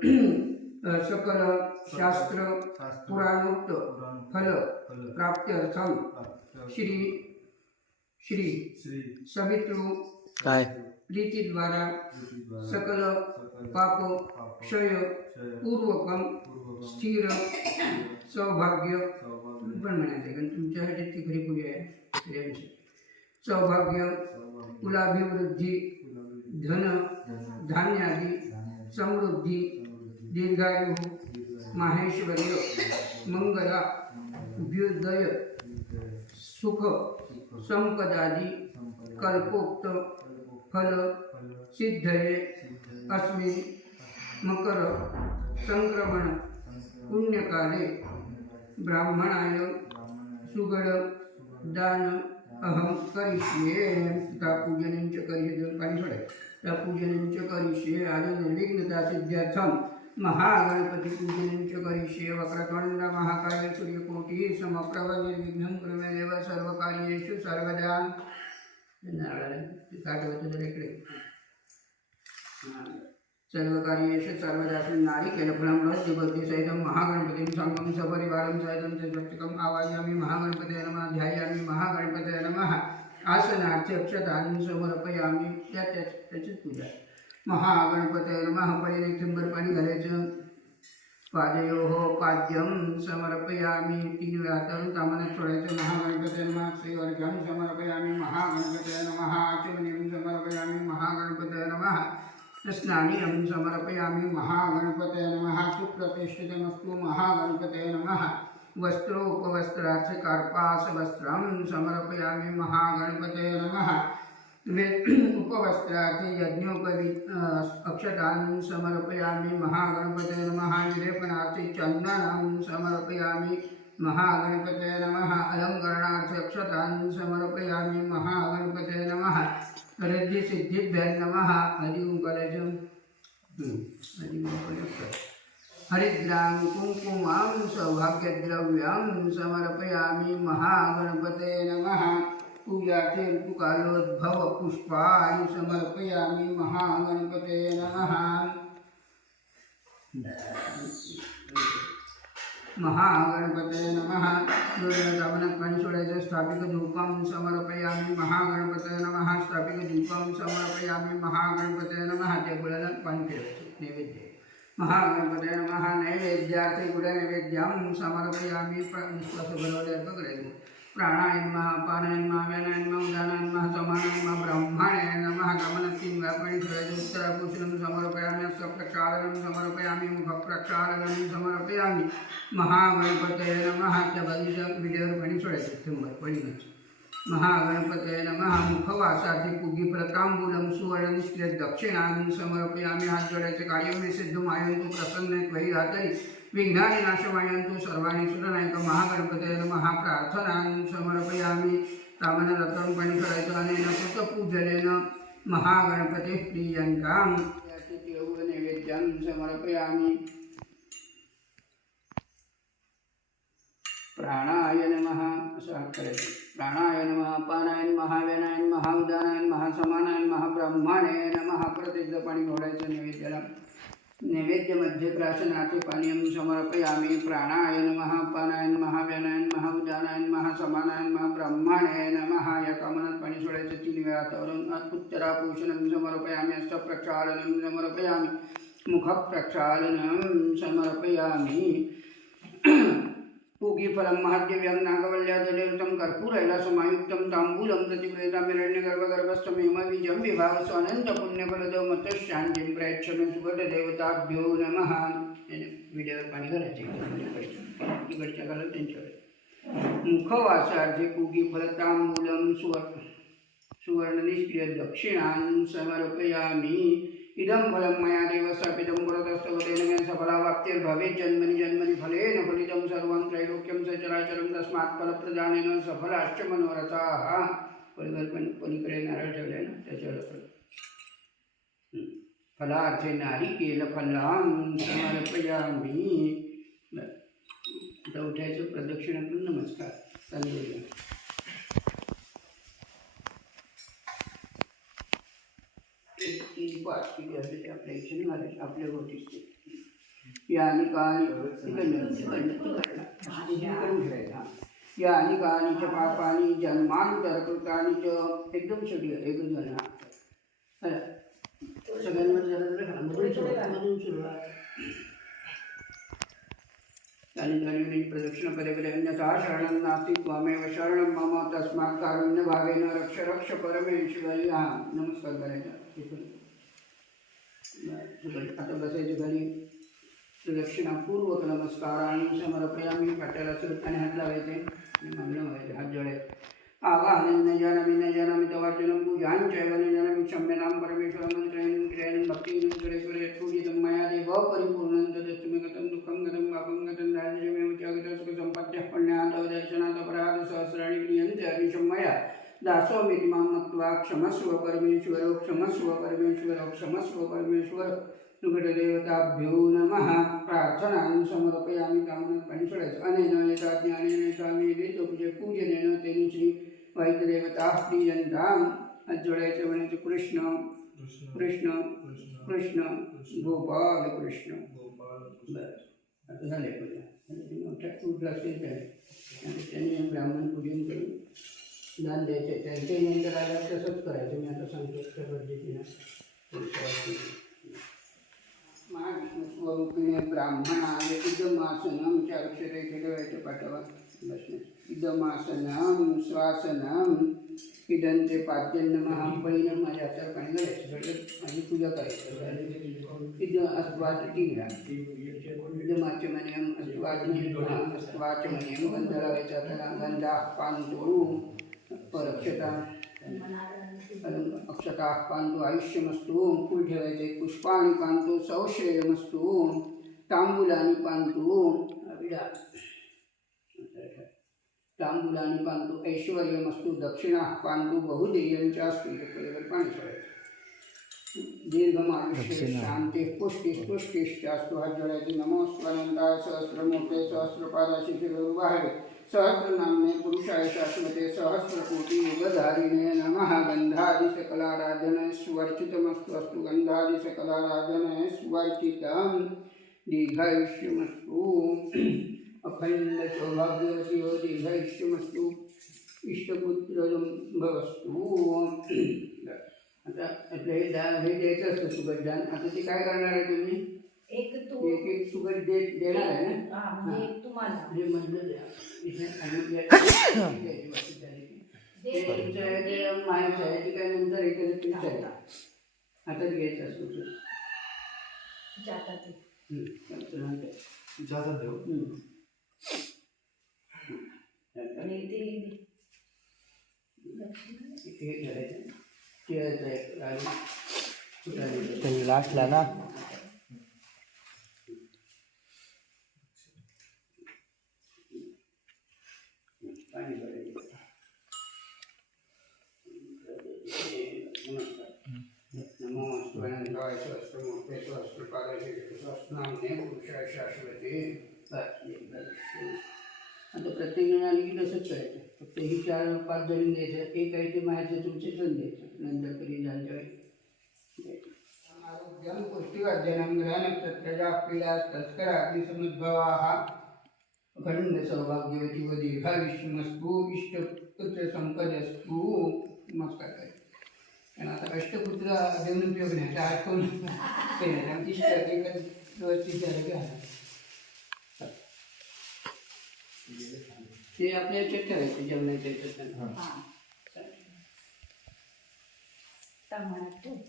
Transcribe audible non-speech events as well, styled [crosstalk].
[clears throat] सकल शास्त्र पुराणोक्त फल प्राप्त्यर्थम श्री श्री श्री। सवितृ काय? प्रीतीद्वारा सकल पाप क्षय पूर्वकम स्थिर सौभाग्य। पण म्हणायचं कारण तुमच्यासाठी ती खरी पूजा आहे सौभाग्य कुलाभिवृद्धी धन धान्यादी। समृद्धी दीर्घायु माहेश्वर्य मंगला अभ्युदय सुख संपदादी कल्पोक्त फल सिद्धये अस्मिन् मकर संक्रमण पुण्यकाले ब्राह्मणाय सुगड दान अहं करिष्ये त्या पूजनं करिष्ये पाणी सोडाय त्या पूजनं च करिष्ये आणि निर्विघ्नता सिद्ध्यार्थम महागणपती पूजनंच करिष्ये वक्रतुण्ड महाकाय सूर्यकोटी समप्रभजे विघ्नं कृमे देव सर्व कार्येषु सर्वदा नारळ इकडे सर्व कार्येषु सर्वदा नारिकेलफलं रज्जुबद्धिसहितं महागणपतिं सङ्गं सपरिवारं सहितं चतुष्टकम् आवाहयामि महागणपतये नमः ध्यायामि महागणपतये नमः आसनार्थ्यक्षतां समर्पयामि त्याचीच पूजा महागणपतये नमः पहिले ठिंबर पाणी घालायचं पादयोः पाद्यं समर्पयामि। तीन वेळा तरुण तामानात सोडायचं महागणपतये नमः। श्रीवर्घ्यं समर्पयामि। महागणपतये नमः। आचमनीं समर्पयामि। महागणपतये नमः। स्नानीयं समर्पयामि। महागणपतये नमः। सुप्रतिष्ठितमस्तु। महागणपतये नमः। वस्त्रोपवस्त्रार्थ कार्पासवस्त्रं समर्पयामि। महागणपतये नमः। उपवस्त्रार्थ यज्ञोपवि अक्षतान् समर्पयामि महागणपतये नमः विलेपनार्थे चन्दनं समर्पयामि महागणपतये नमः अलङ्करणार्थ अक्षतान् समर्पयामि महागणपतये नमः रिद्धिसिद्धिभ्यः नमः हरि ओं करायचं हं, हरि ओं हरिद्रां कुङ्कुमां सौभाग्यद्रव्यं समर्पयामि महागणपते नमः पूजार्थे ऋतुकालोद्भव पुष्पाणि समर्पयामि महागणपते नमः। महागणपते नमः। दुर्गतामनात पाणी सोडायचं स्थापिक धूपं समर्पयामि महागणपते नमः। स्थापिक धूपं समर्पयामि महागणपते नमः। पाणी नैवेद्य महागणपते नमः। नैवेद्यार्थे गुड नैवेद्यं समर्पयामि। प्र- विश्वास बरोबर मुखप्रक्षालनं समर्पयामि महागणपतये नमः त्या बाजूच्या विड्यावर पाणी सोडायचं शंभर पडीनच महागणपतये नमः मुखवासार्थी पुगी प्रतांबूलं सुवर्ण निष्क्रिय दक्षिणानं समर्पयामि। हात जोडायचे कायम मे सिद्ध मायंतु प्रसन्न त्वयि रातरी विघ्नानि नाशमायन्तु सर्वाणि सुरनायक महागणपतये नमः। प्रार्थनां समर्पयामि। कामना दत्तं पाणी सोडायचं अनेन कृतपूजनेन महागणपते प्रियङ्कां नैवेद्यं समर्पयामि। प्राणाय नमः करायचं प्राणाय नमः, अपानाय नमः व्यानाय नमः, उदानाय नमः, समानाय नमः, ब्रह्माणे नमः पाणी घोडायचं नैवेद्याला, नैवेद्य मध्ये प्राशनाचे पानीयं समर्पयामि. प्राणाय नमः, अपानाय नमः व्यानाय नमः, उदानाय नमः, समानाय नमः, ब्रह्माणे नमः, या कामनात पाणी सोडायचं तीन वेळा तवरून हस्तप्रक्षालनं समर्पयामि, मुखप्रक्षालनं समर्पयामि. पूगीफलं महाद्यव्यं नागवल्यादलितं कर्पूरैलासमायुक्तं ताम्बूलं प्रतिप्रेतामिरण्यगर्भगर्भस्थमेमबीजं विभावसु अनन्तपुण्यफलदो मतशान्तिं प्रयच्छमे सुगतदेवताभ्यो नमः। विड्यावर पाणी घालायचे इकडच्या घालत त्यांच्याकडे मुखवासार्थे पूगीफल ताम्बूलं सुवर्ण सुवर्णनिष्क्रिय दक्षिणान् समर्पयामि। इदं फलं मया देवस्यापितं पुरतस्तवतेन मे सफलावाप्तिर्भवेत् जन्मनि जन्मनि फलेन फलितं सर्वं त्रैलोक्यं सचराचरं तस्मात् फलप्रदानेन सफलाश्च मनोरथाः। पलीकडे पलीकडे नारळ ठेवले ना? त्याच्यावर पण. फलार्थे नारिकेल फलां समर्पयामि। बरं. उठायचं प्रदक्षिणातून नमस्कार. चालू पाठ असेल आपल्या इच्छेने घालेल आपल्या होतीच या आणि कहाणी करून ठेवायचा या आणि कहाणीच्या पापानी जन्मान एकदम सगळी एकच गाणं सगळ्यांमध्ये झालं पदे पदे अन्यथा शरणं नास्ति त्वामेव शरणं मम तस्मात् कारुण्य भावेन रक्ष रक्ष परमेश नमस्कार करायचा. तिथून. बरं, आता बसायचं नमस्कार आणि समर्पयामी पाट्याला सुरताने हात लावायचे आणि मागणं व्हायचे जानामि न जानामि न जानामि क्षम्यतां सुरेश्वरे पूजितं मया देव परिपूर्णं गतं दुःखं गतं पापं गतं दर्शनात् मया माँ मत्वा क्षमस्व परमेश्वर क्षमस्व परमेश्वर क्षमस्व परमेश्वर सुगटदेवताभ्यो नमः। प्रार्थनां समर्पयामि कामनं अनेन एका ज्ञानेन एका पूजनेन तेनी श्री प्रियंतां हात जोडायचं म्हणायचं कृष्ण। कृष्ण। कृष्ण। गोपाल कृष्ण। बस झाले पूजा ते मोठ्या कुठला स्टेज आहे आणि त्याने ब्राह्मण पूजन करून दान द्यायचे त्यांचे नंतर आल्यावर तसंच करायचं मी आता सांगतो त्या पद्धतीनं महाविष्णुस्वरूपिणे ब्राह्मणाय इदमासनं चार अक्षरे ठेवायचं पाठवा बसणे इदमासनं श्वासनं इदंते पाद्यन्न महापैनं माझ्या हातावर पाणी घालायचं सगळं माझी पूजा करायचं इद अस्वाची घ्या इदमाचमनियम अस्वाचमनियम अस्वाचमनियम गंध लावायचा त्याला गंधा पांतोळू परक्षता अक्षता पांतो आयुष्यमस्तू फूल ठेवायचे पुष्पा आणि पांतो सौश्रयमस्तू तांबूल आणि पांतो अभिडा तांबूल आणि पांतो ऐश्वर्यमस्तू दक्षिणा पांतो बहुदेयांच्या स्त्रीकडे पाणी दीर्घम आयुष्य शांती पुष्टी तुष्टिश्च असतो हात जोडायचे नमो स्वनंताय सहस्रमोठे सहस्रपादाशी शिशिर सहस्रनाम्ने पुरुषाय शाश्वते सहस्रकोटि युगधारिणे नमः। गन्धादिसकलाराधने स्वर्चितमस्तु अस्तु। गन्धादिसकलाराधने स्वर्चितं दीर्घायुष्यमस्तु। अखंड सौभाग्यवती हो दीर्घायुष्यमस्तु इष्टपुत्रं भवस्तु आता हे द्यायचं असतं सुगतदान आता ते काय करणार आहे तुम्ही? एक तू एक एक सुगत दे देणार आहे ना हा, म्हणजे एक तुम्हाला म्हणजे मधलं द्या इथे सांगितलं द्यायची बाकी झाली की. ते तुमचं आहे ते माहिती आहे ते काय नंतर हे केलं तरी चालेल हातात घ्यायचं असतं ते. जातात ते. हम्म. हम्म. चालतं. आणि ते इथे हे करायचं चिरायचं एक लाडू. फुटाणे. ते लास्टला ना पाणी भरायचं. नमो स्वयंकाय प्रत्येक जण फक्त ही चार पाच जणी द्यायचं एक आहे ते तुमचे सण द्यायचं नंतर कधी झालं आरोग्यं पुष्टिवर्धनं ग्रहणक्षत्रजा पीडा तस्कर अग्निसमुद्भवाः अखंड सौभाग्यवती व दीर्घायुष्यमस्तु इष्टपुत्र संपदस्तु नमस्कार कारण आता अष्टपुत्र उपयोग नाही आता आठवून ते नाही आमची एकच व्यवस्थित झालं की आहे. ते आपल्या याच्यात ठेवायचं जेवणाच्या याच्यात. ताम्हणात ठेवते.